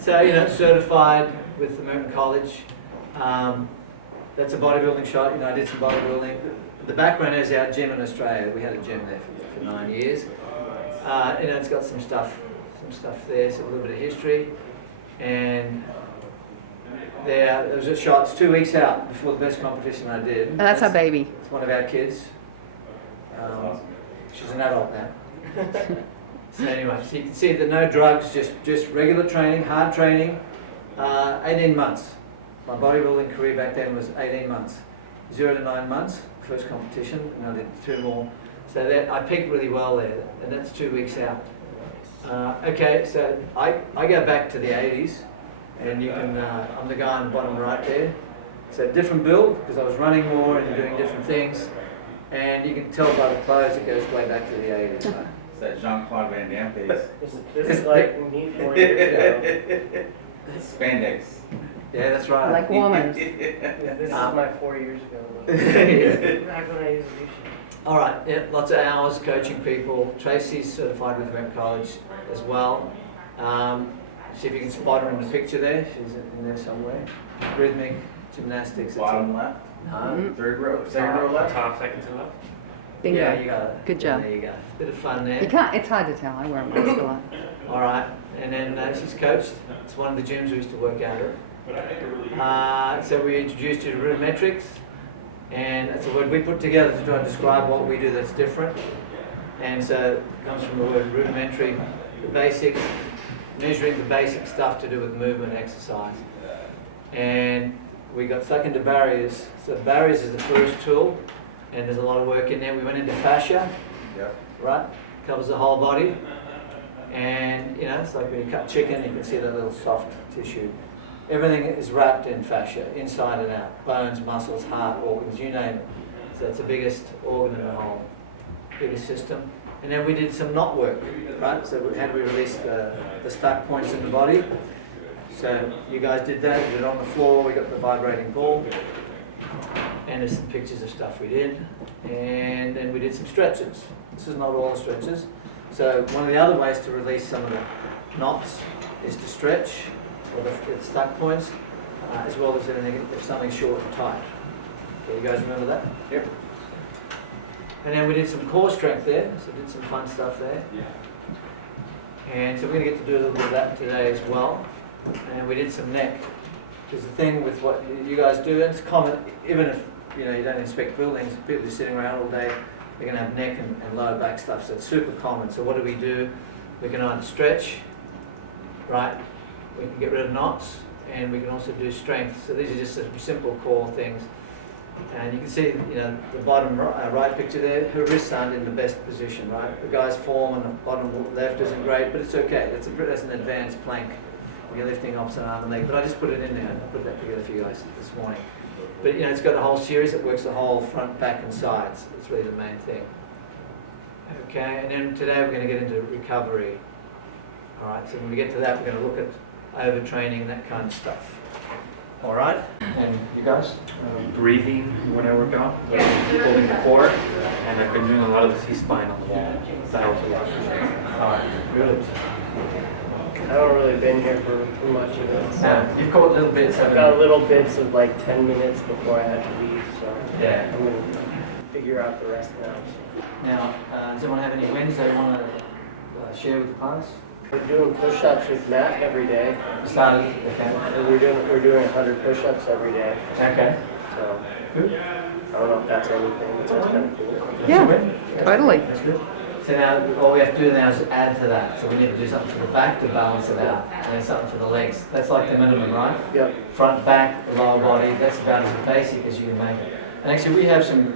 So, you know, certified with American College. That's a bodybuilding shot. You know, I did some bodybuilding. The background is our gym in Australia. We had a gym there for 9 years. You know, it's got some stuff there, so a little bit of history. And there was a shot. It's 2 weeks out before the best competition I did. That's our baby. It's one of our kids. She's an adult now. So anyway, so you can see that no drugs, just regular training, hard training. 18 months. My bodybuilding career back then was 18 months. 0 to 9 months, first competition, and I did 2 more. So that I peaked really well there, and that's 2 weeks out. Okay, so I go back to the 80s, and you can, I'm the guy on the bottom right there. So different build, because I was running more and doing different things, and you can tell by the clothes it goes way back to the 80s. Right? It's that Jean-Claude Van Damme face. This is like me 4 years ago. Spandex. Yeah, that's right. Like woman. This is my 4 years ago. Yeah. Back when I used to do shit. All right, yeah, lots of hours coaching people. Tracy's certified with American College as well. See if you can spot her in the picture there. She's in there somewhere. Rhythmic gymnastics. Bottom left. No. Third row. Second row left. Top, second to left. Bingo. Yeah, you got it. Good Yeah, job. there you go. Bit of fun there. You can't, it's hard to tell. I wear a mask a lot. All right, and then she's coached. It's one of the gyms we used to work out of. So we introduced you to rudimetrics, and that's a word we put together to try and describe what we do that's different. And so it comes from the word rudimentary, the basics, measuring the basic stuff to do with movement and exercise. And we got stuck into barriers. So barriers is the first tool, and there's a lot of work in there. We went into fascia, Yep. right? Covers the whole body. And, you know, it's like when you cut chicken, you can see that little soft tissue. Everything is wrapped in fascia, inside and out. Bones, muscles, heart, organs, you name it. So it's the biggest organ in the whole, biggest system. And then we did some knot work, right? So how do we release the stuck points in the body? So you guys did that, we did it on the floor, we got the vibrating ball. And there's some pictures of stuff we did. And then we did some stretches. This is not all stretches. So one of the other ways to release some of the knots is to stretch, or the stuck points, as well as anything if something's short and tight. Okay, you guys remember that? Yep. And then we did some core strength there, so did some fun stuff there. And so we're going to get to do a little bit of that today as well. And we did some neck. Because the thing with what you guys do, and it's common, even if you don't inspect buildings, people are sitting around all day, they're going to have neck and lower back stuff, so it's super common. So what do? We can either stretch, right? We can get rid of knots, and we can also do strength. So these are just some simple core things. And you can see, the bottom right picture there, her wrists aren't in the best position, right? The guy's form on the bottom left isn't great, but it's okay. That's an advanced plank. You're lifting opposite arm and leg, but I just put it in there. I put that together for you guys this morning. But it's got a whole series that works the whole front, back, and sides. That's really the main thing. Okay, and then today we're going to get into recovery. All right, so when we get to that, we're going to look at overtraining, that kind of stuff. All right, and you guys? Breathing when I work out, holding the core, and I've been doing a lot of the C-spine on the wall. That helps a lot. All right, good. I haven't really been here for too much of it. So You've caught little bits. I've got little bits of like 10 minutes before I have to leave, so Yeah. I'm going to figure out the rest now. Now, does anyone have any wins they want to share with the class? We're doing push-ups with Matt every day. Started, okay. And we're doing 100 push-ups every day. Okay. So Good. I don't know if that's anything, but that's kind of cool. Yeah, totally. That's good. So now all we have to do now is add to that. So we need to do something for the back to balance it out, and then something for the legs. That's like the minimum, right? Yep. Front, back, the lower body. That's about as basic as you can make it. And actually, we have some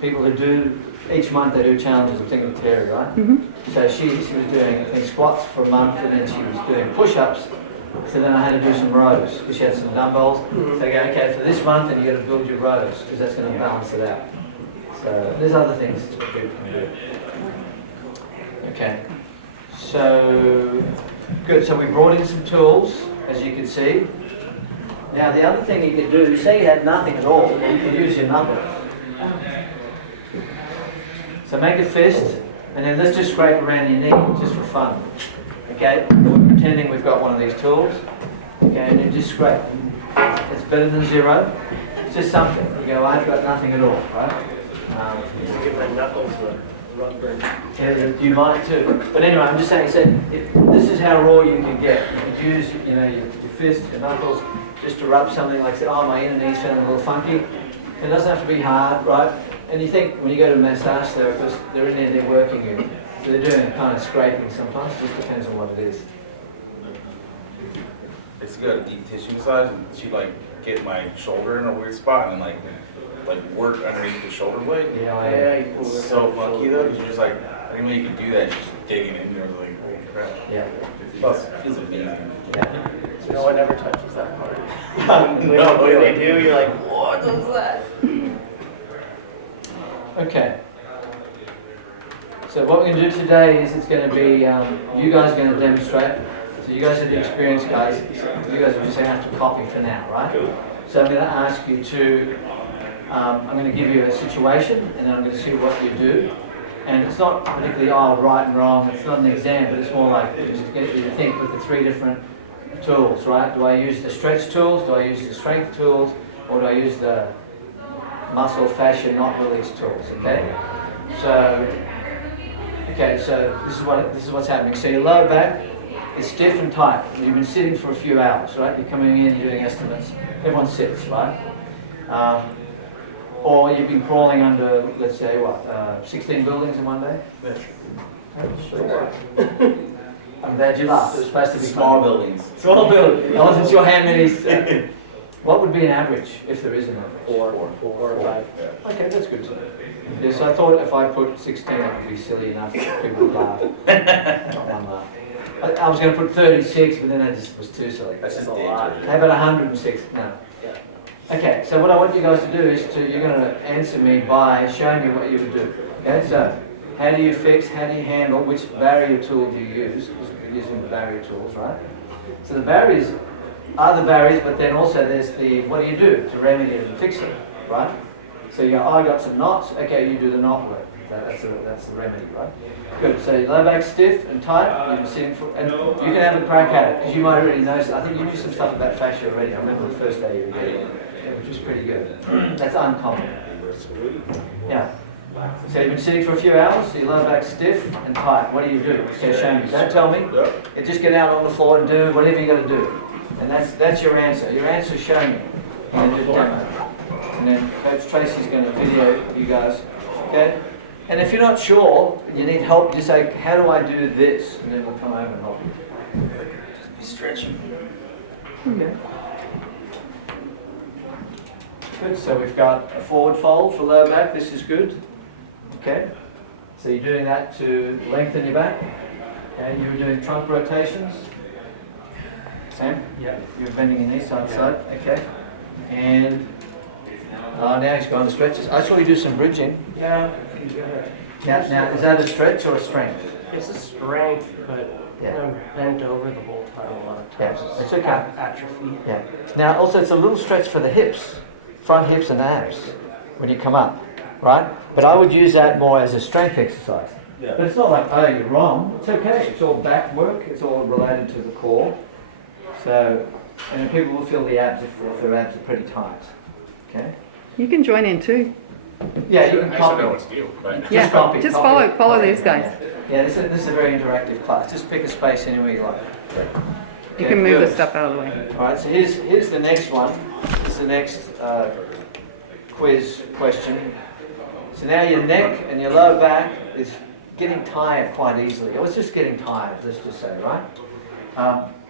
people who do each month they do challenges. I'm thinking of Terry, right? Mm-hmm. So she was doing I think squats for a month, and then she was doing push-ups. So then I had to do some rows because she had some dumbbells. So I go, okay, for this month, then you got to build your rows because that's going to balance it out. So there's other things that people can do. Okay, so good. So we brought in some tools, as you can see. Now the other thing you could do, say you had nothing at all, you could use your knuckles. So make a fist, and then let's just scrape around your knee, just for fun. Okay? pretending we've got one of these tools, okay, and you just scrape. It's better than zero. It's just something. You go, I've got nothing at all, right? Give my knuckles the rough burn. Yeah, you might too. But anyway, I'm just saying, this is how raw you can get. You could use, your fist, your knuckles, just to rub something like, say, oh, my inner knee's feeling a little funky. It doesn't have to be hard, right? And you think when you go to a massage therapist, they're in there, they're working you. So they're doing a kind of scraping sometimes. It just depends on what it is. It's got a deep tissue massage, and she'd like get my shoulder in a weird spot and like work underneath the shoulder blade. Yeah, you pull It's it so down the funky shoulder. though, 'cause you're just like, I didn't know you could do that, just digging in there, like, holy crap. yeah. Plus, it feels amazing. Yeah. No one ever touches that part. When No, they do, you're like, what was that? Okay. So what we're going to do today is it's going to be, you guys are going to demonstrate. So you guys are the experienced guys. You guys are just going to have to copy for now, right? So I'm going to ask you to, I'm going to give you a situation and then I'm going to see what you do. And it's not particularly, right and wrong, it's not an exam, but it's more like just get you to think with the three different tools, right? Do I use the stretch tools, do I use the strength tools, or do I use the muscle fascia not release tools, okay? So this is what's happening. So your lower back is stiff and tight. You've been sitting for a few hours, right? You're coming in, you're doing estimates. Everyone sits, right? Or you've been crawling under, let's say, 16 buildings in one day? Sure. I'm glad you laughed. It was supposed to be Small fun. buildings. Small buildings. I wasn't sure how many. What would be an average, if there is an average? Four or five. Okay, that's good to know. Yes, I thought if I put 16, it would be silly enough that people would laugh. Not one laugh. I was going to put 36, but then that just was too silly. That's just a lot. dangerous. How about 106? No. Yeah. Okay, so what I want you guys to do is you're going to answer me by showing me what you would do. Okay, so how do you fix, how do you handle, which barrier tool do you use? We're using the barrier tools, right? So the barriers are the barriers, but then also there's the, what do you do to remedy it and fix it, right? So you go, I got some knots, okay, you do the knot work. That's the remedy, right? Good, so your lower back stiff and tight, you've been sitting for, and you can have a crack at it, because you might already know, I think you knew some stuff about fascia already. I remember the first day you were here, which was pretty good. That's uncommon. Yeah. So you've been sitting for a few hours, so your lower back stiff and tight. What do you do? Okay, show me. Don't tell me. You just get out on the floor and do whatever you got to do. And that's your answer. Your answer is show me. And then do a demo. And then Coach Tracy's going to video you guys. Okay? And if you're not sure, you need help, just say, how do I do this? And then we'll come over and help you. Just be stretching. Okay. Good, so we've got a forward fold for lower back. This is good. Okay. So you're doing that to lengthen your back. Okay, you were doing trunk rotations. Sam? Yeah. You're bending your knees side to side. Okay. And now he's going to stretches. I saw you do some bridging. Yeah. Now is that a stretch or a strength? It's a strength, but Yeah. I'm bent over the whole time a lot of Yeah, times. it's okay. Atrophy. Yeah. Now also it's a little stretch for the hips, front hips and abs when you come up, right? But I would use that more as a strength exercise. Yeah. But it's not like, oh, you're wrong. It's okay. It's all back work. It's all related to the core. So, and then people will feel the abs if their abs are pretty tight. Okay? You can join in too. Yeah, you can copy. Yeah, copy, just copy. follow these guys. Yeah, this is a very interactive class. Just pick a space anywhere you like. You Okay, can move the good. stuff out of the way. All right, so here's the next one. This is the next quiz question. So now your neck and your lower back is getting tired quite easily. It was just getting tired, let's just say, right?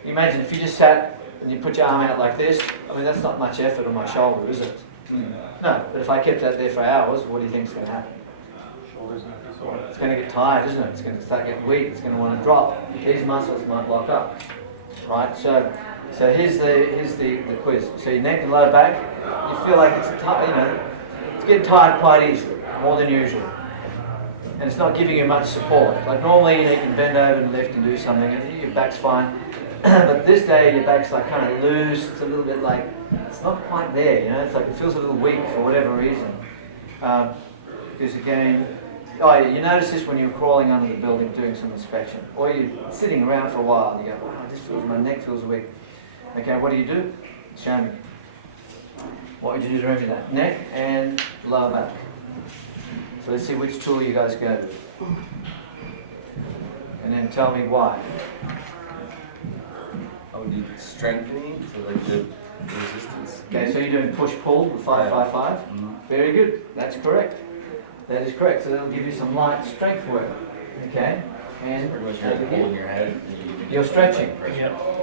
You imagine if you just sat and you put your arm out like this, I mean, that's not much effort on my shoulder, is it? No, but if I kept that there for hours, what do you think is going to happen? It's going to get tired, isn't it? It's going to start getting weak. It's going to want to drop. These muscles might lock up, right? So here's the quiz. So your neck and lower back, you feel like it's it's getting tired quite easily, more than usual, and it's not giving you much support. Like normally, you can bend over and lift and do something, and your back's fine. But this day, your back's like kind of loose. It's a little bit like it's not quite there. It's like it feels a little weak for whatever reason. Because again, Oh yeah, you notice this when you're crawling under the building doing some inspection. Or you're sitting around for a while and you go, wow, my neck feels weak. Okay, what do? Show me. What would you do to remedy that? Neck and lower back. So let's see which tool you guys go with. And then tell me why. I would need strengthening for like the resistance. Okay, so you're doing push-pull with 555? Very good, that's correct. That is correct, so that'll give you some light strength work. Okay? And Pretty much you're holding your head. you're stretching.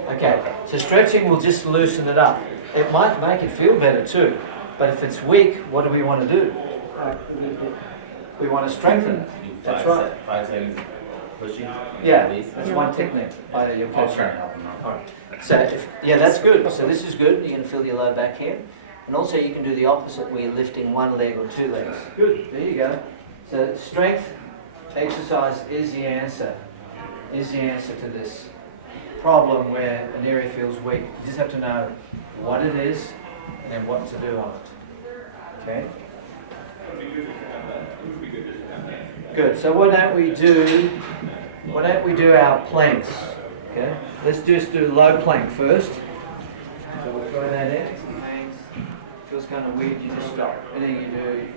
Okay, so stretching will just loosen it up. It might make it feel better too, but if it's weak, what do we want to do? We want to strengthen it. That's right. 5 seconds pushing. Yeah, Release. that's one technique. You're I'll pushing. try and help him out. Alright, so yeah, that's good. So this is good. You can feel your lower back here. And also you can do the opposite where you're lifting one leg or two legs. Good, there you go. So strength exercise is the answer to this problem where an area feels weak. You just have to know what it is and what to do on it. Okay? Good, so why don't we do our planks? Okay? Let's just do low plank first. So we'll throw that in. Planks. Feels kind of weird, you just stop. And then you do,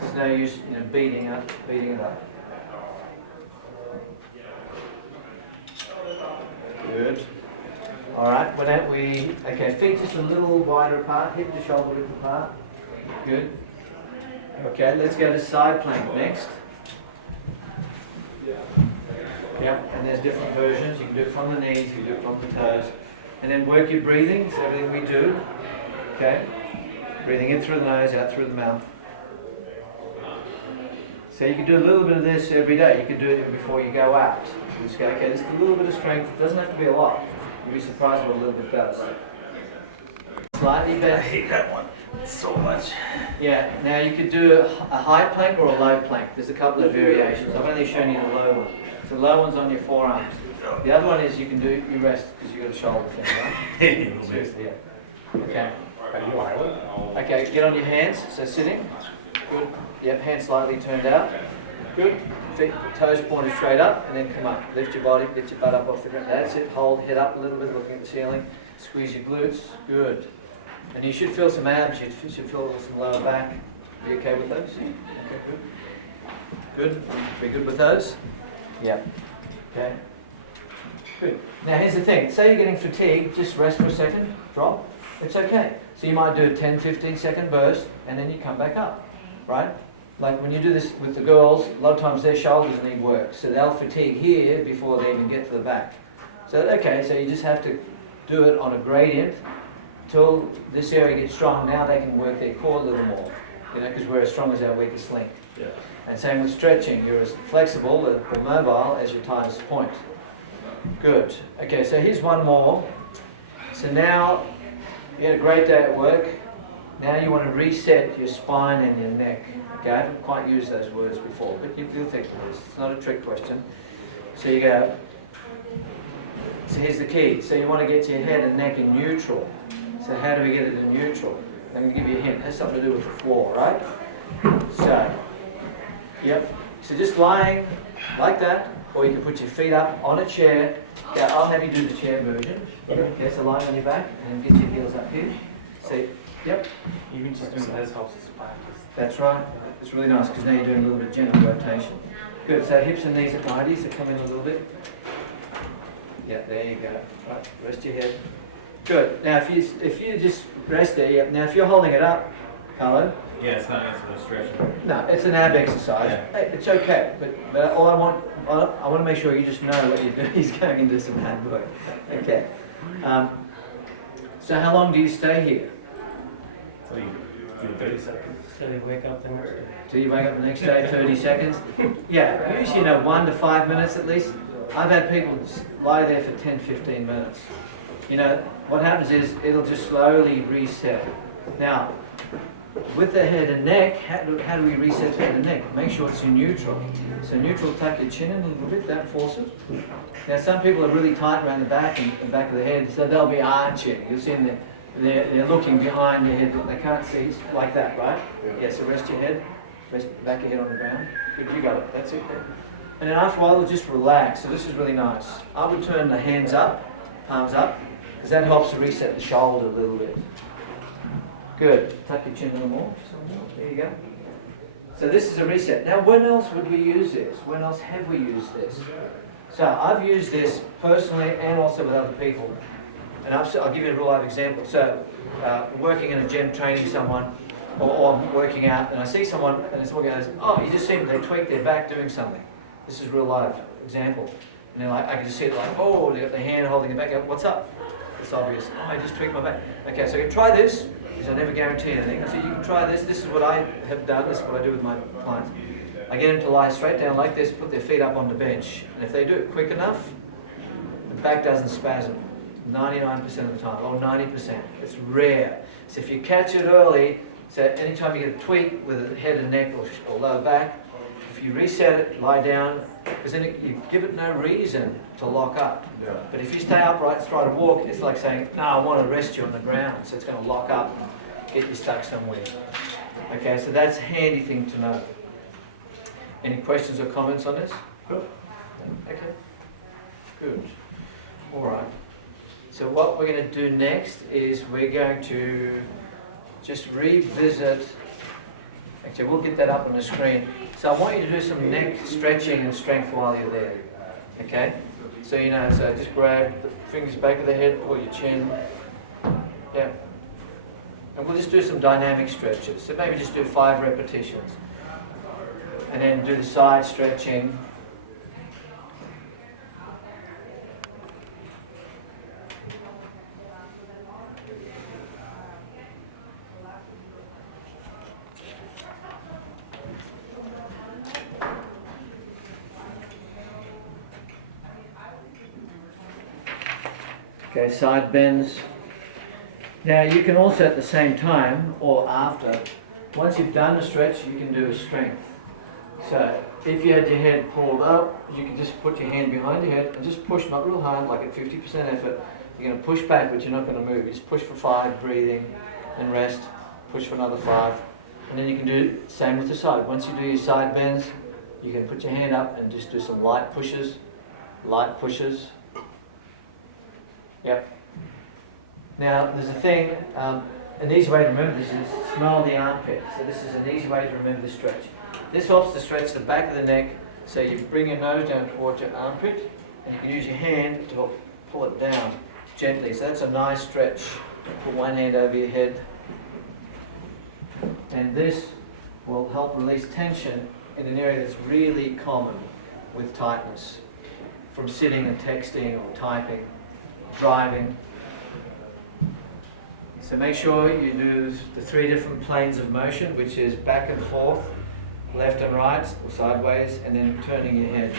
there's no use, beating it up. Good. Alright, why don't we, okay, feet just a little wider apart, hip to shoulder width apart. Good. Okay, let's go to side plank next. Yep, and there's different versions. You can do it from the knees, you can do it from the toes. And then work your breathing, so everything we do. Okay? Breathing in through the nose, out through the mouth. So you can do a little bit of this every day. You can do it before you go out. You just go, okay, just a little bit of strength. It doesn't have to be a lot. You'll be surprised what a little bit does. Slightly I better. hate that one so much. Yeah, now you could do a high plank or a low plank. There's a couple of variations. I've only shown you the low one. So the low one's on your forearms. The other one is you can do, you rest because you've got a shoulder thing, right? Seriously, yeah. Okay. Okay, get on your hands, so sitting. Good. Yep, hands slightly turned out. Good. Feet, toes pointed straight up and then come up. Lift your body, lift your butt up off the ground. That's it. Hold, head up a little bit, looking at the ceiling. Squeeze your glutes. Good. And you should feel some abs, you should feel some lower back. Are you okay with those? Okay, good. Good? Be good with those? Yeah. Okay. Good. Now here's the thing. Say you're getting fatigued, just rest for a second, drop. It's okay. So you might do a 10, 15 second burst and then you come back up, right? Like when you do this with the girls, a lot of times their shoulders need work. So they'll fatigue here before they even get to the back. So, okay, so you just have to do it on a gradient till this area gets strong. Now they can work their core a little more, because we're as strong as our weakest link. Yeah. And same with stretching. You're as flexible or mobile as your tightest point. Good. Okay, so here's one more. So now you had a great day at work. Now you want to reset your spine and your neck. Okay, I haven't quite used those words before, but you'll think of this. It's not a trick question. So you go, so here's the key. So you want to get your head and neck in neutral. So how do we get it in neutral? I'm going to give you a hint. It has something to do with the floor, right? So, yep. So just lying like that, or you can put your feet up on a chair. Yeah, I'll have you do the chair version. Okay, so lying on your back and get your heels up here. So, yep. Even just doing this helps the spine. That's right. It's really nice because now you're doing a little bit of gentle rotation. Good. So hips and knees at 90, so come in a little bit. Yeah, there you go. Right, rest your head. Good. Now if you just rest there, yeah. Now if you're holding it up, Carlo. Yeah, it's not answering the stretching. No, it's an ab exercise. Yeah. Hey, it's okay, but all I want to make sure you just know what you're doing. He's going into some hard work. Okay. So how long do you stay here? So you do 30 seconds. So they wake up the next day. Till you wake up the next day, 30 seconds? Yeah, usually 1 to 5 minutes at least. I've had people lie there for 10, 15 minutes. What happens is it'll just slowly reset. Now, with the head and neck, how do we reset the head and neck? Make sure it's in neutral. So neutral, tuck your chin in a little bit, don't force it. Now some people are really tight around the back and the back of the head, so they'll be arching. You'll see them, they're looking behind their head, they can't see like that, right? Yeah, so rest your head, Rest back your head on the ground. Good, you got it. That's it. And then after a while, it'll just relax. So this is really nice. I would turn the hands up, palms up, because that helps to reset the shoulder a little bit. Good. Tuck your chin a little more. Just a little more. There you go. So this is a reset. Now, when else would we use this? When else have we used this? So I've used this personally and also with other people. And I'll give you a real life example. So working in a gym, training someone, or I'm working out, and I see someone, and someone goes, oh, you just see them, they tweak their back doing something. This is real life example. And they're like, I can just see it like, oh, they got their hand holding it back. Go, what's up? It's obvious. Oh, I just tweaked my back. Okay, so you can try this, because I never guarantee anything. I say, you can try this. This is what I have done. This is what I do with my clients. I get them to lie straight down like this, put their feet up on the bench. And if they do it quick enough, the back doesn't spasm. 99% of the time, or 90%. It's rare. So if you catch it early, so anytime you get a tweak with the head and neck or lower back, if you reset it, lie down, because then you give it no reason to lock up. Yeah. But if you stay upright and try to walk, it's like saying, no, I want to rest you on the ground. So it's going to lock up, get you stuck somewhere. Okay, so that's a handy thing to know. Any questions or comments on this? Good. Okay. Good. All right. So what we're going to do next is we're going to just revisit. Actually, we'll get that up on the screen. So I want you to do some neck stretching and strength while you're there. Okay? So so just grab the fingers back of the head, pull your chin. Yeah. And we'll just do some dynamic stretches. So maybe just do 5 repetitions. And then do the side stretching. Okay, side bends. Now you can also at the same time or after, once you've done a stretch, you can do a strength. So if you had your head pulled up, you can just put your hand behind your head and just push, not real hard, like at 50% effort. You're going to push back, but you're not going to move. You just push for 5, breathing, and rest. Push for another 5. And then you can do the same with the side. Once you do your side bends, you can put your hand up and just do some light pushes. Light pushes. Yep. Now, there's a thing, an easy way to remember this is smell the armpit. So this is an easy way to remember the stretch. This helps to stretch the back of the neck. So you bring your nose down towards your armpit, and you can use your hand to help pull it down gently. So that's a nice stretch. Put one hand over your head. And this will help release tension in an area that's really common with tightness. From sitting and texting or typing, driving. So make sure you do the 3 different planes of motion, which is back and forth, left and right, or sideways, and then turning your head.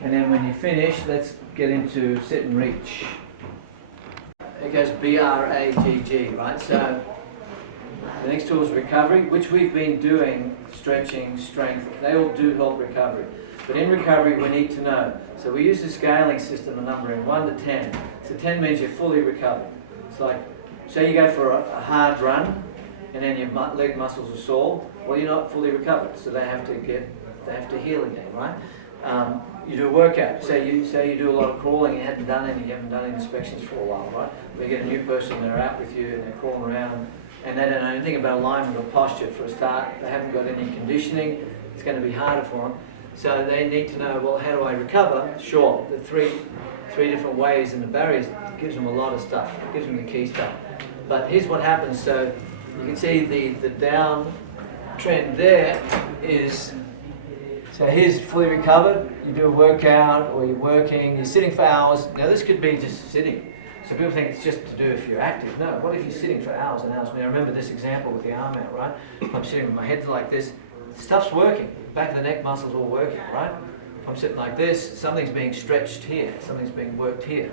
And then when you finish, let's get into sit and reach. It goes B-R-A-G-G, right? So the next tool is recovery, which we've been doing, stretching, strength. They all do help recovery. But in recovery, we need to know. So we use the scaling system, a numbering 1 to 10. So 10 means you're fully recovered. It's like, say you go for a hard run, and then your leg muscles are sore. Well, you're not fully recovered, so they have to heal again, right? You do a workout. Say you do a lot of crawling, you haven't done any inspections for a while, right? We get a new person, they're out with you, and they're crawling around, and they don't know anything about alignment or posture for a start. They haven't got any conditioning. It's going to be harder for them. So they need to know, well, how do I recover? Sure, the three different ways and the barriers gives them a lot of stuff. It gives them the key stuff. But here's what happens. So you can see the down trend there is, so here's fully recovered. You do a workout or you're working, you're sitting for hours. Now this could be just sitting. So people think it's just to do if you're active. No, what if you're sitting for hours and hours? Now remember this example with the arm out, right? If I'm sitting with my head like this, stuff's working. Back of the neck muscles all working, right? If I'm sitting like this, something's being stretched here, something's being worked here.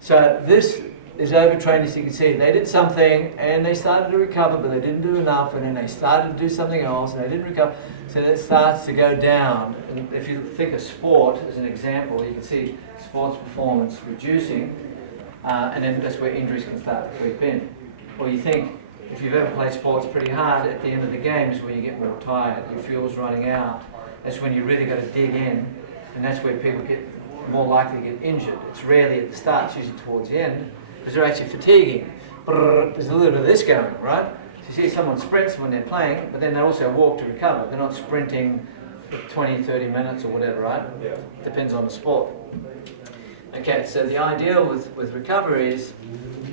So this is overtraining, as you can see. They did something and they started to recover, but they didn't do enough, and then they started to do something else and they didn't recover. So that starts to go down. And if you think of sport as an example, you can see sports performance reducing, and then that's where injuries can start to creep in. Or you think if you've ever played sports pretty hard, at the end of the game is when you get more tired, your fuel's running out. That's when you really got to dig in, and that's where people get more likely to get injured. It's rarely at the start, it's usually towards the end, because they're actually fatiguing. There's a little bit of this going, right? So you see someone sprints when they're playing, but then they also walk to recover. They're not sprinting for 20, 30 minutes or whatever, right? Yeah. Depends on the sport. Okay, so the ideal with recovery is,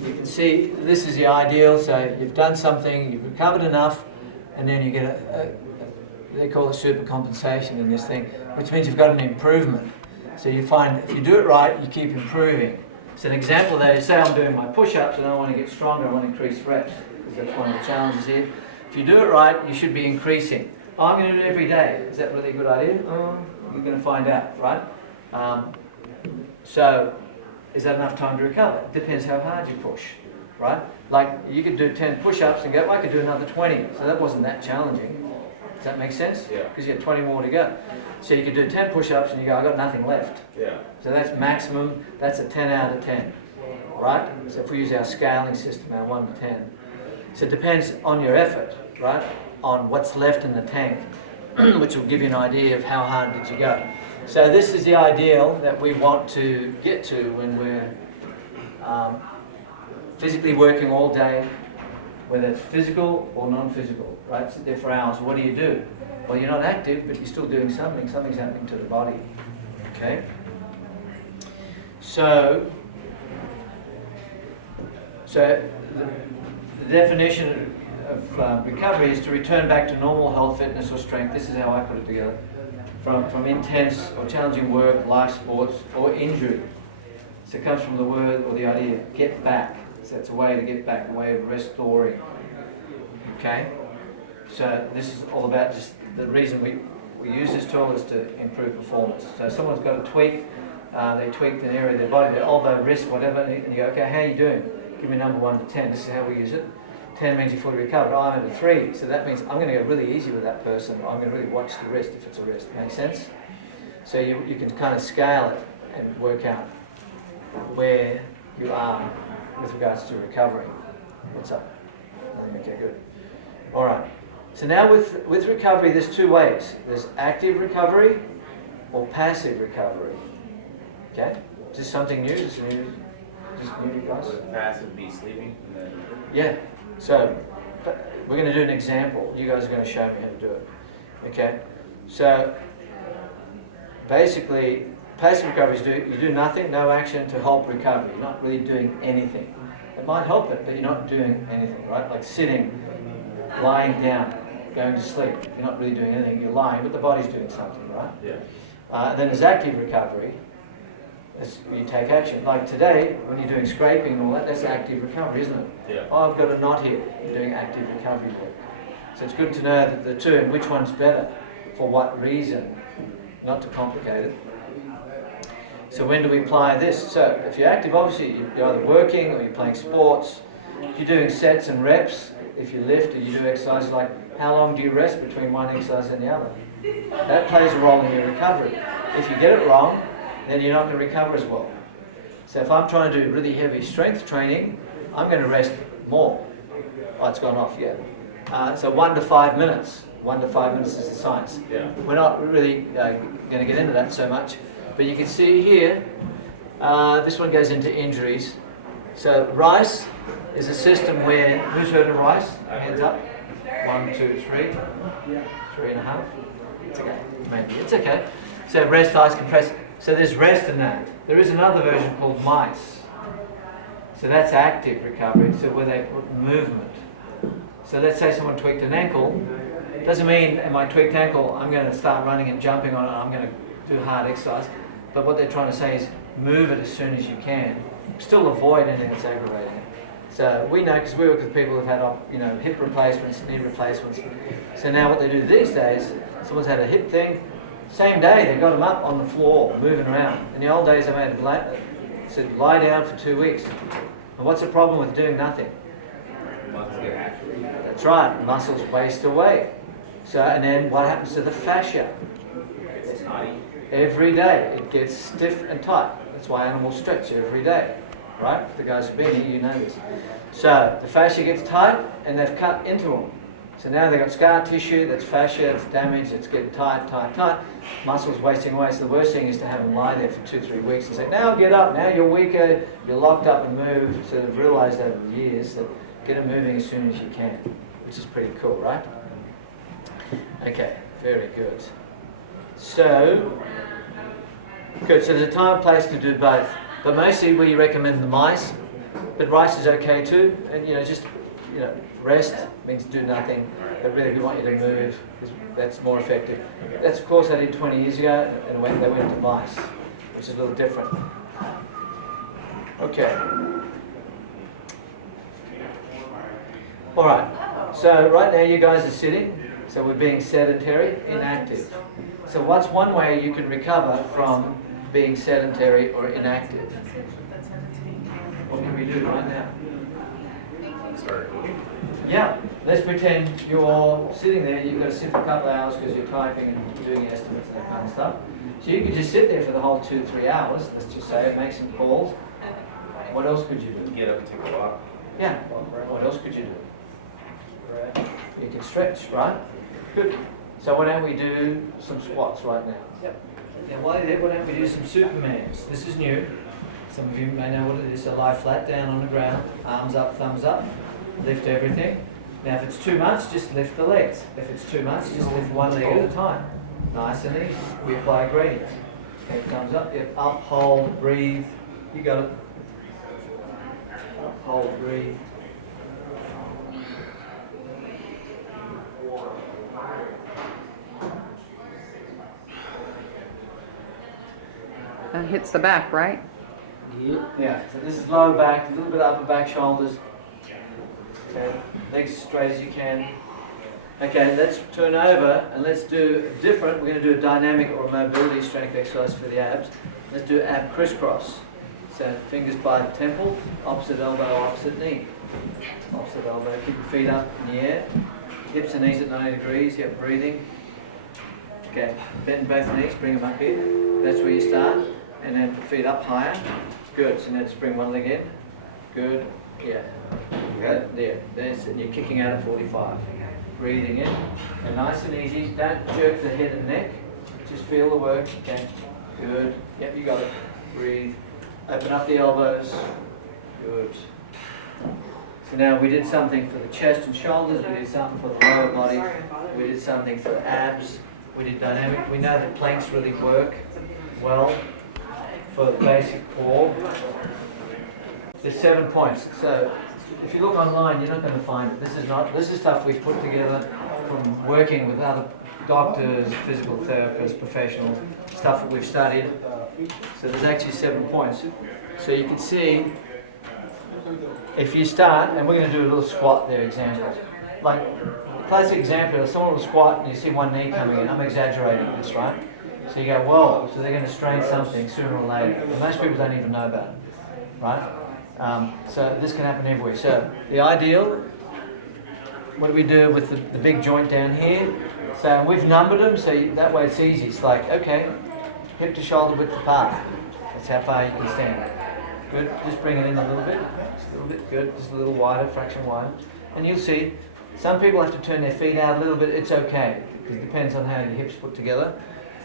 you can see this is the ideal. So you've done something, you've recovered enough, and then you get they call it super compensation in this thing, which means you've got an improvement. So you find if you do it right, you keep improving. So an example there is, say I'm doing my push-ups and I want to get stronger, I want to increase reps, because that's one of the challenges here. If you do it right, you should be increasing. Oh, I'm going to do it every day. Is that really a good idea? Oh, you're going to find out, right? So, is that enough time to recover? Depends how hard you push, right? Like, you could do 10 push-ups and go, well, I could do another 20. So that wasn't that challenging. Does that make sense? Yeah. Because you have 20 more to go. So you could do 10 push-ups and you go, I've got nothing left. Yeah. So that's maximum, that's a 10 out of 10, right? So if we use our scaling system, our 1 to 10. So it depends on your effort, right? On what's left in the tank, which will give you an idea of how hard did you go. So this is the ideal that we want to get to when we're physically working all day, whether it's physical or non-physical, right? Sit there for hours. What do? Well, you're not active, but you're still doing something. Something's happening to the body, okay? So the definition of recovery is to return back to normal health, fitness, or strength. This is how I put it together. From intense or challenging work, life, sports, or injury. So it comes from the word or the idea, get back. So it's a way to get back, a way of restoring. Okay? So this is all about just the reason we use this tool is to improve performance. So someone's got a tweak, they tweaked an area of their body, their elbow, wrist, whatever, and you go, okay, how are you doing? Give me a number 1 to 10. This is how we use it. 10 means you're fully recovered. Oh, I'm at a 3. So that means I'm going to go really easy with that person. I'm going to really watch the wrist if it's a wrist. Make sense? So you can kind of scale it and work out where you are with regards to recovery. What's up? Okay, good. All right. So now with recovery, there's 2 ways. There's active recovery or passive recovery. Okay? Is this something new? Just new to you guys? Would passive be sleeping? Yeah. So we're going to do an example. You guys are going to show me how to do it. Okay? So basically, passive recovery is you do nothing, no action to help recovery. You're not really doing anything. It might help it, but you're not doing anything, right? Like sitting, lying down, going to sleep. You're not really doing anything. You're lying, but the body's doing something, right? Yeah. Then there's active recovery. You take action. Like today, when you're doing scraping and all that, that's active recovery, isn't it? Yeah. Oh, I've got a knot here. You're doing active recovery work. So it's good to know that the two and which one's better, for what reason, not to complicate it. So when do we apply this? So if you're active, obviously you're either working or you're playing sports. You're doing sets and reps. If you lift or you do exercise, like how long do you rest between one exercise and the other? That plays a role in your recovery. If you get it wrong, then you're not going to recover as well. So if I'm trying to do really heavy strength training, I'm going to rest more. Oh, it's gone off, yeah. So 1 to 5 minutes. 1 to 5 minutes is the science. Yeah. We're not really going to get into that so much. But you can see here, this one goes into injuries. So RICE is a system where, who's heard of RICE? Hands up. 1, 2, 3. 3.5. It's okay. Maybe. It's okay. So rest, ice, compress. So there's rest in that. There is another version called MICE. So that's active recovery. So where they put movement. So let's say someone tweaked an ankle. Doesn't mean in my tweaked ankle I'm going to start running and jumping on it. I'm going to do hard exercise. But what they're trying to say is move it as soon as you can. Still avoid anything that's aggravating it. So we know, because we work with people who've had hip replacements, knee replacements. So now what they do these days, someone's had a hip thing, same day they got them up on the floor, moving around. In the old days they made it said lie down for 2 weeks. And what's the problem with doing nothing? That's right, muscles waste away. So, and then what happens to the fascia? Every day it gets stiff and tight. That's why animals stretch every day. right? If the guys have been here, you know this. So the fascia gets tight and they've cut into them. So now they've got scar tissue, that's fascia, it's damaged, it's getting tight, tight, tight. Muscles wasting away. So the worst thing is to have them lie there for 2-3 weeks and say, now get up, now you're weaker, you're locked up and moved. So they've realised over the years that get them moving as soon as you can, which is pretty cool, right? Okay, very good. So, good, so there's a time and place to do both. But mostly we recommend the mice, but rice is okay too. And just rest means do nothing, but really we want you to move, because that's more effective. That's a course I did 20 years ago, and they went to mice, which is a little different. Okay. All right, so right now you guys are sitting, so we're being sedentary, inactive. So what's one way you can recover from being sedentary or inactive? What can we do right now? Start moving. Yeah, let's pretend you're sitting there, you've got to sit for a couple of hours because you're typing and doing estimates and that kind of stuff. So you could just sit there for the whole 2-3 hours, let's just say, make some calls. What else could you do? Get up and take a walk. Yeah, what else could you do? You can stretch, right? Good. So why don't we do some squats right now? Yep. Now while you're there, why don't we do some Supermans? This is new. Some of you may know what it is. So lie flat down on the ground, arms up, thumbs up, lift everything. Now if it's too much, just lift the legs. If it's too much, just lift one leg at a time. Nice and easy. We apply gradients. Okay, thumbs up, yep, up, hold, breathe. You got it. Up, hold, breathe. That hits the back, right? Yeah, so this is lower back, a little bit upper back, shoulders. Okay, legs straight as you can. Okay, let's turn over and let's do a different. We're going to do a dynamic or a mobility strength exercise for the abs. Let's do ab crisscross. So fingers by the temple, opposite elbow, opposite knee. Opposite elbow, keep your feet up in the air. Hips and knees at 90 degrees, yep, breathing. Okay, bend both knees, bring them up here. That's where you start. And then feet up higher. Good, so now just bring one leg in. Good, yeah. Good, there. And you're kicking out at 45. Breathing in. And nice and easy. Don't jerk the head and neck. Just feel the work. Okay, good. Yep, you got it. Breathe. Open up the elbows. Good. So now we did something for the chest and shoulders. We did something for the lower body. We did something for the abs. We did dynamic. We know that planks really work well for the basic core. There's 7 points. So if you look online, you're not going to find it. This is stuff we've put together from working with other doctors, physical therapists, professionals, stuff that we've studied. So there's actually 7 points. So you can see, if you start, and we're going to do a little squat there example. Like, classic example, if someone will squat and you see one knee coming in, I'm exaggerating this, right? So you go, whoa, so they're going to strain something sooner or later. And most people don't even know about it, right? So this can happen everywhere. So the ideal, what do we do with the big joint down here? So we've numbered them, so that way it's easy. It's like, okay, hip to shoulder width apart. That's how far you can stand. Good, just bring it in a little bit. Just a little bit, good, just a little wider, fraction wider. And you'll see, some people have to turn their feet out a little bit, it's okay. Because it depends on how your hips put together.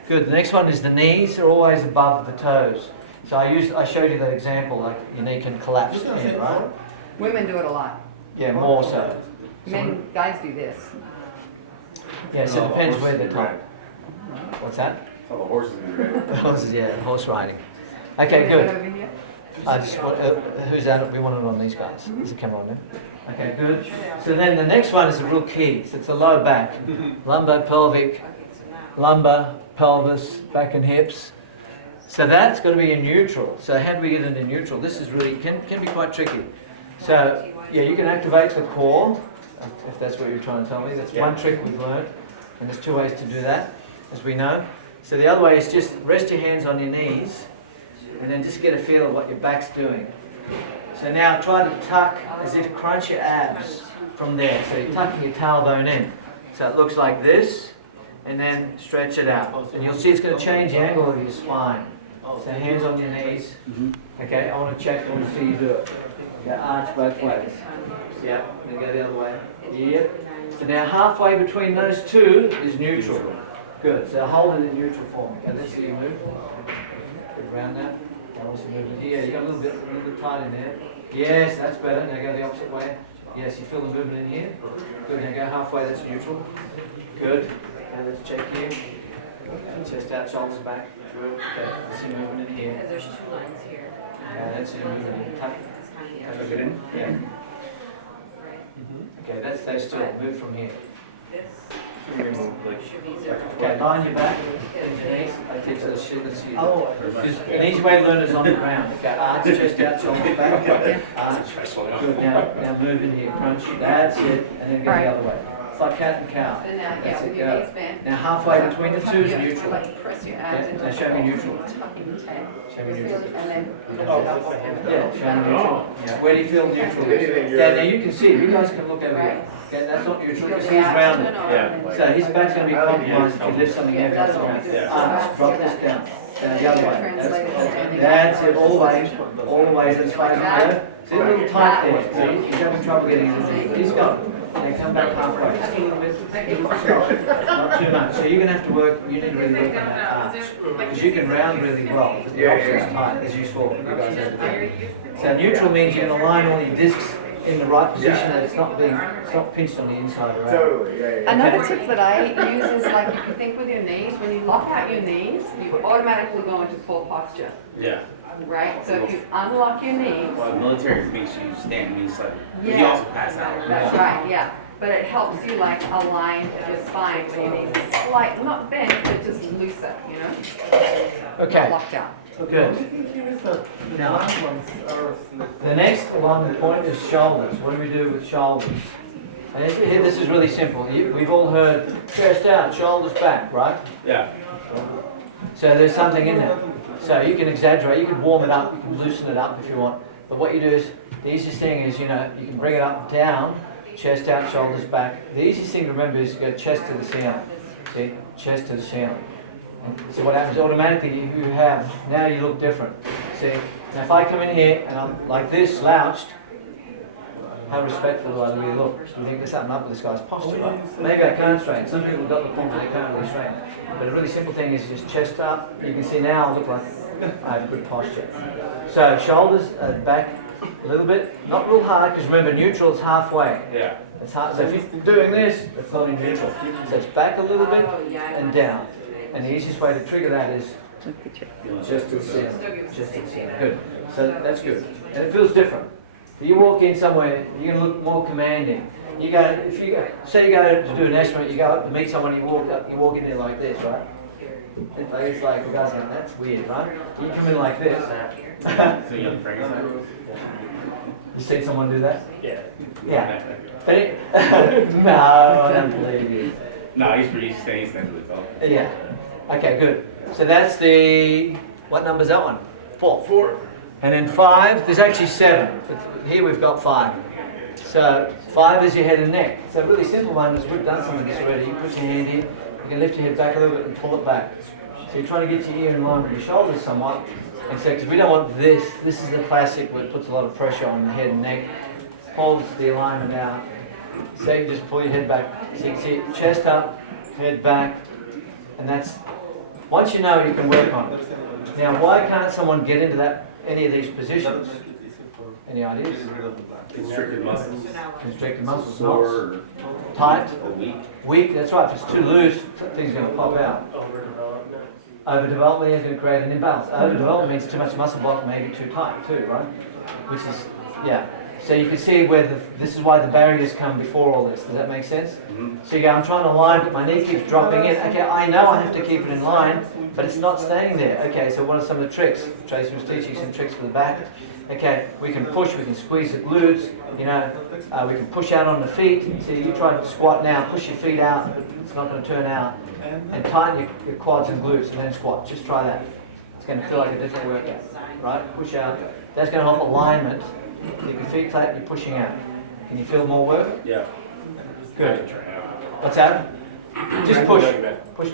Good, the next one is the knees are always above the toes. So I showed you that example, like your knee can collapse in, right? Women do it a lot. Yeah, more so. Guys do this. Yeah, so it depends where they're tied. What's that? Oh, the horses do Horses, yeah, horse riding. Okay, good. I just want, who's that? We want it on these guys. There's a camera on them. Okay, good. So then the next one is a real key. So it's the lower back. Lumbar-pelvic, lumbar, pelvis, back and hips. So that's got to be in neutral. So how do we get it in neutral? This is really, can be quite tricky. So, yeah, you can activate the core, if that's what you're trying to tell me. That's one trick we've learned. And there's 2 ways to do that, as we know. So the other way is just rest your hands on your knees and then just get a feel of what your back's doing. So now try to tuck as if crunch your abs from there. So you're tucking your tailbone in. So it looks like this, and then stretch it out. And you'll see it's going to change the angle of your spine. So hands on your knees. Okay, I want to check, I want to see you do it. Okay, arch both ways. Yep, then go the other way. Yep. So now halfway between those two is neutral. Good, so hold it in neutral form. Okay, let's see you move. Good, around that. Now also move it here. You got a little bit tight in there. Yes, that's better. Now go the opposite way. Yes, you feel the movement in here. Good, now go halfway, that's neutral. Good. Okay, let's check here. Chest out, shoulders back. Good. Okay, let's see movement in here. There's 2 lines here. Okay, let's see movement in. Tuck it in. Yeah. Okay, that's those still. Move from here. Okay, line your back, bend your knees. I teach you this shit. Let's see. Just an easy way to learn is on the ground. Okay, arch, chest out, shoulders back. Arch. Good. Now move in here. Crunch. That's it. And then go the other way. It's like cat and cow. So now, That's with it. your Go. knees bent. Now halfway between the two is neutral. Like press your abs Okay, into now show me neutral. tucking tight. Show me neutral. And then lift it Oh, up. Yeah, show me neutral. Yeah. Where do you feel neutral? Yeah, now you can see. You guys can look over here. Okay, that's not neutral because he's rounded. So his back's going to be compromised if he lifts something heavy off the ground. Arch, drop this down. The other way. That's it, all the way to the spine. It's a little tight there. See, he's having trouble getting it. He's gone. Now come back halfway. Just a little bit. Not too much. So you're going to have to work, you need to really work on that arch. Because you can round really well. But the opposite's tight, as you saw. You guys have to do. So neutral means you're going to line all your discs in the right position and it's not pinched on the inside or out. Totally, yeah. Another tip that I use is like if you think with your knees, when you lock out your knees, you automatically go into full posture, Yeah. right? So if you unlock your knees, Well, the military makes you stand knees like, you Yeah. also pass out. that's right, yeah. But it helps you like align your spine when your knees are slight, not bent, but just looser, you know? Not Okay, locked out. good. Now, the next one, the point is shoulders. What do we do with shoulders? And this is really simple. We've all heard chest out, shoulders back, right? Yeah. So there's something in there. So you can exaggerate, you can warm it up, you can loosen it up if you want. But what you do is, the easiest thing is, you can bring it up and down, chest out, shoulders back. The easiest thing to remember is to go chest to the ceiling. See, chest to the ceiling. And so what happens automatically, now you look different. See, now if I come in here and I'm like this, slouched, how respectful do I really look? You think there's something up with this guy's posture, right? Maybe I can't straighten. Some people have got the problem they can't really straighten. But a really simple thing is just chest up. You can see now I look like I have good posture. So shoulders back a little bit, not real hard because remember neutral is halfway. Yeah. It's hard. So if you're doing this, it's not in neutral. So it's back a little bit and down. And the easiest way to trigger that is just to the ceiling. Just to the ceiling. Good. So that's good. And it feels different. If you walk in somewhere, you're going to look more commanding. Say you go to do an estimate, you go up to meet someone, you walk in there like this, right? It's like, the guy's going, that's weird, right? You come in like this. So young Frank. You seen someone do that? Yeah. Yeah. No, I don't believe you. No, he's pretty staying with himself. Yeah. Okay, good. So that's what number's that one? 4. And then 5, there's actually 7. But here we've got 5. So 5 is your head and neck. So a really simple one is we've done some of this already. You put your hand in, you can lift your head back a little bit and pull it back. So you're trying to get your ear in line with your shoulders somewhat. And so, because we don't want this is the classic where it puts a lot of pressure on the head and neck, holds the alignment out. So you just pull your head back. So you can see chest up, head back, and that's, once you know, you can work on it. Now, why can't someone get into any of these positions? Any ideas? Constricted muscles. Constricted muscles, Sore knots, tight, or weak. weak, that's right. If it's too loose, things are going to pop out. Overdevelopment is going to create an imbalance. Overdevelopment means too much muscle block, maybe too tight too, right? Which is, yeah. So you can see where this is why the barriers come before all this. Does that make sense? Mm-hmm. So you go, I'm trying to align, but my knee keeps dropping in. Okay, I know I have to keep it in line, but it's not staying there. Okay, so what are some of the tricks? Tracy was teaching you some tricks for the back. Okay, we can push, we can squeeze the glutes, we can push out on the feet. So you try to squat now, push your feet out, it's not going to turn out. And tighten your quads and glutes and then squat. Just try that. It's going to feel like a different workout, right? Push out. That's going to help alignment. Keep your feet flat and you're pushing out. Can you feel more work? Yeah. Good. What's that? Just push. Push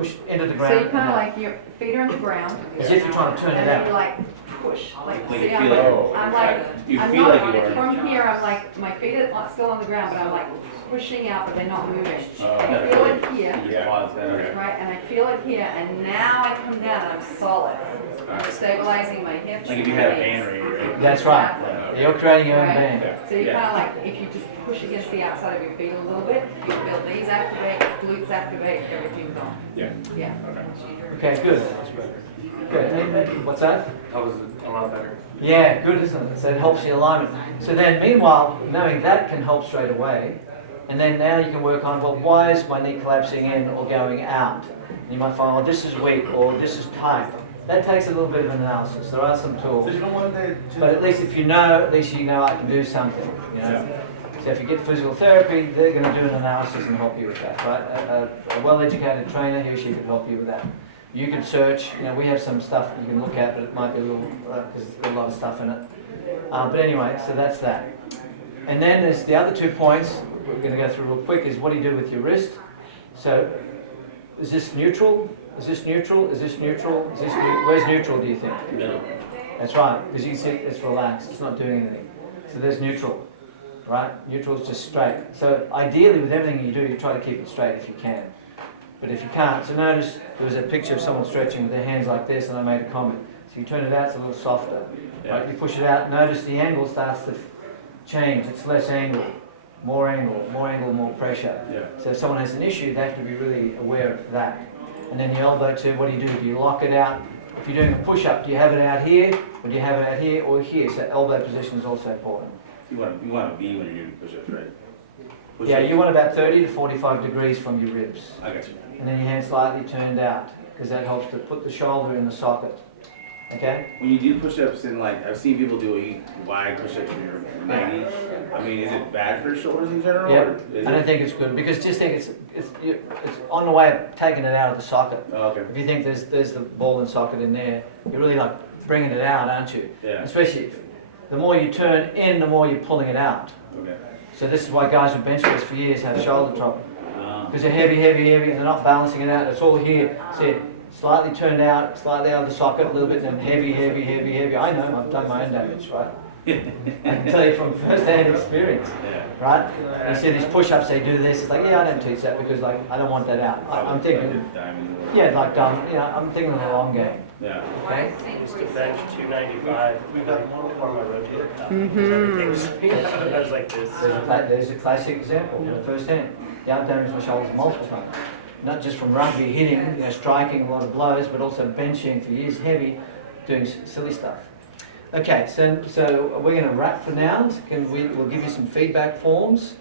push into the So ground. you kind of like, your feet are on the ground. As if you're trying to turn it And then you out. like push, like, Like see, you I'm feel like like, you're- I'm like, you I'm feel not, like you are. from here, I'm like, my feet are not still on the ground, but I'm like pushing out, but they're not moving. I Yeah. feel it here, Yeah. right, and I feel it here, and now I come down and I'm solid. I'm stabilizing my hips. Like if you my had a knees. band right? That's right. Exactly. You're creating your own Right. band. So you Yeah. kind of like, if you just push against the outside of your feet a little bit, you feel these activate, glutes activate, everything's on. Yeah. Yeah. Okay, good. Good. What's that? That was a lot better. Yeah, good, isn't it? So it helps the alignment. So then, meanwhile, knowing that can help straight away, and then now you can work on, well, why is my knee collapsing in or going out? And you might find, well, this is weak or this is tight. That takes a little bit of analysis. There are some tools. So you don't want to But at least if you know, at least you know I can do something, you know. So if you get physical therapy, they're going to do an analysis and help you with that, right? A well-educated trainer, he or she can help you with that. You can search, you know, we have some stuff you can look at, but it might be a little, because there's a lot of stuff in it. But anyway, so that's that. And then there's the other 2 points we're going to go through real quick is what do you do with your wrist? So is this neutral? Is this neutral? Is this neutral? Is this where's neutral, do you think? That's right, because you can see it's relaxed, it's not doing anything. So there's neutral, right? Neutral is just straight. So ideally with everything you do, you try to keep it straight if you can. But if you can't, so notice there was a picture of someone stretching with their hands like this and I made a comment. So you turn it out, it's a little softer. Right? You push it out, notice the angle starts to change, it's less angle, more pressure. Yeah. So if someone has an issue, they have to be really aware of that. And then the elbow too, what do? Do you lock it out? If you're doing a push-up, do you have it out here, or do you have it out here or here? So elbow position is also important. You want to be when you're doing push-ups, right? Yeah, you want about 30 to 45 degrees from your ribs. I got you. And then your hand slightly turned out, because that helps to put the shoulder in the socket. Okay? When you do push-ups and like I've seen people do wide push-ups for your 90. I mean, is it bad for shoulders in general? Yeah, Or is I don't it? think it's good, because just think it's on the way of taking it out of the socket. Oh, okay. If you think there's the ball and socket in there, you're really like bringing it out, aren't you? Yeah. Especially if the more you turn in, the more you're pulling it out. Okay. So this is why guys who bench press for years have shoulder trouble. Uh, Because they're heavy, and they're not balancing it out. It's all here. See, slightly turned out, slightly out of the socket a little bit, and then heavy. I know, I've done my own damage, right? I can tell you from first-hand experience, yeah. right? You see these push-ups, they do this. It's like, yeah, I don't teach that because like I don't want that out. I'm thinking, yeah, like I'm thinking of the long game. Yeah. Okay. Used to bench 295 on my rotator cuff. Everything was like this. There's a classic example, first-hand. Yeah, I've damaged my shoulders multiple times. Not just from rugby hitting, striking a lot of blows, but also benching for years, heavy, doing silly stuff. Okay, so we're going to wrap for now. We'll give you some feedback forms.